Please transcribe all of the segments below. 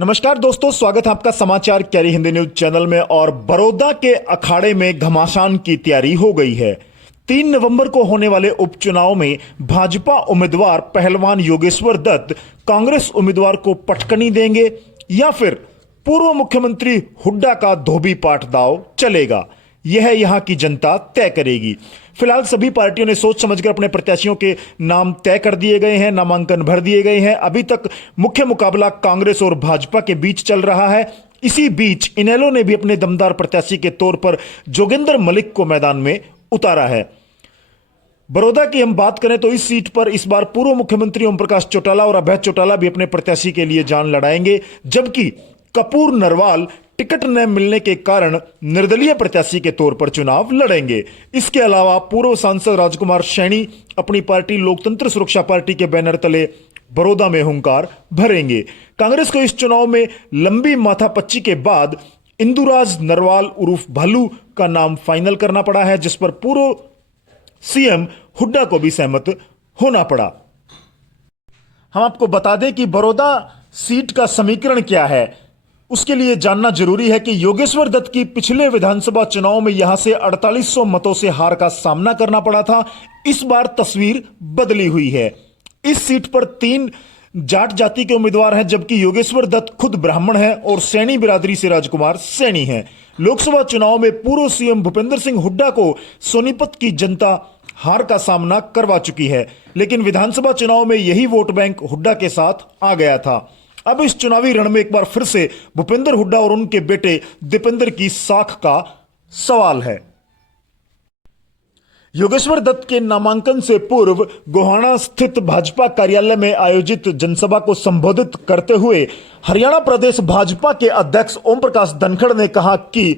नमस्कार दोस्तों, स्वागत है आपका समाचार कैरी हिंदी न्यूज चैनल में। और बड़ौदा के अखाड़े में घमासान की तैयारी हो गई है। 3 नवंबर को होने वाले उपचुनाव में भाजपा उम्मीदवार पहलवान योगेश्वर दत्त कांग्रेस उम्मीदवार को पटकनी देंगे या फिर पूर्व मुख्यमंत्री हुड्डा का धोबी पाट दांव चलेगा, यह यहां की जनता तय करेगी। फिलहाल सभी पार्टियों ने सोच समझकर अपने प्रत्याशियों के नाम तय कर दिए गए हैं, नामांकन भर दिए गए हैं। अभी तक मुख्य मुकाबला कांग्रेस और भाजपा के बीच चल रहा है। इसी बीच इनेलो ने भी अपने दमदार प्रत्याशी के तौर पर जोगेंद्र मलिक को मैदान में उतारा है। बड़ौदा की हम बात करें तो इस सीट पर इस बार पूर्व मुख्यमंत्री ओम प्रकाश चौटाला और अभय चौटाला भी अपने प्रत्याशी के लिए जान लड़ाएंगे, जबकि कपूर नरवाल टिकट न मिलने के कारण निर्दलीय प्रत्याशी के तौर पर चुनाव लड़ेंगे। इसके अलावा पूर्व सांसद राजकुमार सैनी अपनी पार्टी लोकतंत्र सुरक्षा पार्टी के बैनर तले बड़ौदा में हुंकार भरेंगे। कांग्रेस को इस चुनाव में लंबी माथापच्ची के बाद इंदुराज नरवाल उर्फ भालू का नाम फाइनल करना पड़ा है, जिस पर पूर्व सीएम हुड्डा को भी सहमत होना पड़ा। हम आपको बता दें कि बड़ौदा सीट का समीकरण क्या है, उसके लिए जानना जरूरी है कि योगेश्वर दत्त की पिछले विधानसभा चुनाव में यहां से 4800 मतों से हार का सामना करना पड़ा था। इस बार तस्वीर बदली हुई है। इस सीट पर 3 जाट जाति के उम्मीदवार हैं, जबकि योगेश्वर दत्त खुद ब्राह्मण हैं और सैनी बिरादरी से राजकुमार सैनी हैं। लोकसभा चुनाव में पूर्व सीएम भूपेंद्र सिंह हुड्डा को सोनीपत की जनता हार का सामना करवा चुकी है, लेकिन विधानसभा चुनाव में यही वोट बैंक हुड्डा के साथ आ गया था। अब इस चुनावी रण में एक बार फिर से भूपेंद्र हुड्डा और उनके बेटे दीपेंद्र की साख का सवाल है। योगेश्वर दत्त के नामांकन से पूर्व गोहाना स्थित भाजपा कार्यालय में आयोजित जनसभा को संबोधित करते हुए हरियाणा प्रदेश भाजपा के अध्यक्ष ओम प्रकाश धनखड़ ने कहा कि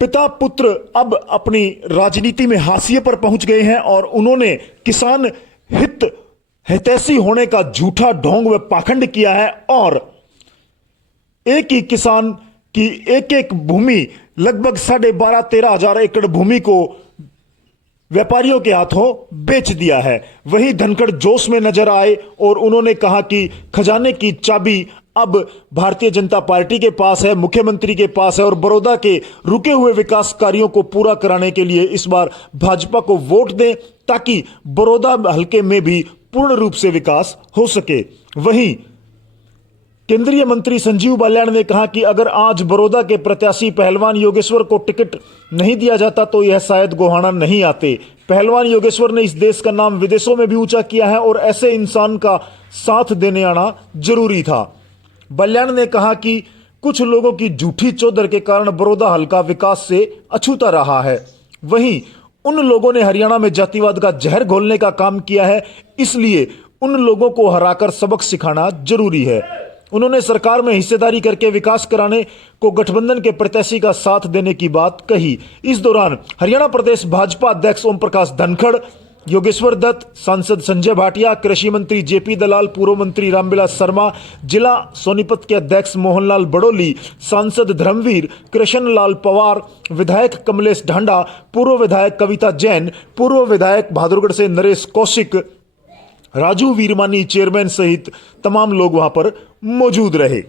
पिता पुत्र अब अपनी राजनीति में हाशिए पर पहुंच गए हैं और उन्होंने किसान हितैषी होने का झूठा ढोंग व पाखंड किया है और एक ही किसान की एक भूमि लगभग 12,500-13 हजार एकड़ भूमि को व्यापारियों के हाथों बेच दिया है। वहीं धनखड़ जोश में नजर आए और उन्होंने कहा कि खजाने की चाबी अब भारतीय जनता पार्टी के पास है, मुख्यमंत्री के पास है और बड़ौदा के रुके हुए विकास कार्यों को पूरा कराने के लिए इस बार भाजपा को वोट दें, ताकि बड़ौदा हलके में भी पूर्ण रूप से विकास हो सके। वहीं केंद्रीय मंत्री संजीव बाल्यान ने कहा कि अगर आज बड़ौदा के प्रत्याशी पहलवान योगेश्वर को टिकट नहीं दिया जाता तो यह शायद गोहाना नहीं आते। पहलवान योगेश्वर ने इस देश का नाम विदेशों में भी ऊंचा किया है और ऐसे इंसान का साथ देने आना जरूरी था। बाल्यान ने कहा कि कुछ लोगों की झूठी चौधर के कारण बड़ौदा हल्का विकास से अछूता रहा है। वहीं उन लोगों ने हरियाणा में जातिवाद का जहर घोलने का काम किया है, इसलिए उन लोगों को हराकर सबक सिखाना जरूरी है। उन्होंने सरकार में हिस्सेदारी करके विकास कराने को गठबंधन के प्रत्याशी का साथ देने की बात कही। इस दौरान हरियाणा प्रदेश भाजपा अध्यक्ष ओम प्रकाश धनखड़, योगेश्वर दत्त, सांसद संजय भाटिया, कृषि मंत्री जेपी दलाल, पूर्व मंत्री रामविलास शर्मा, जिला सोनीपत के अध्यक्ष मोहनलाल बड़ोली, सांसद धर्मवीर, कृष्णलाल पवार, विधायक कमलेश ढांडा, पूर्व विधायक कविता जैन, पूर्व विधायक बहादुरगढ़ से नरेश कौशिक, राजू वीरमानी चेयरमैन सहित तमाम लोग वहां पर मौजूद रहे।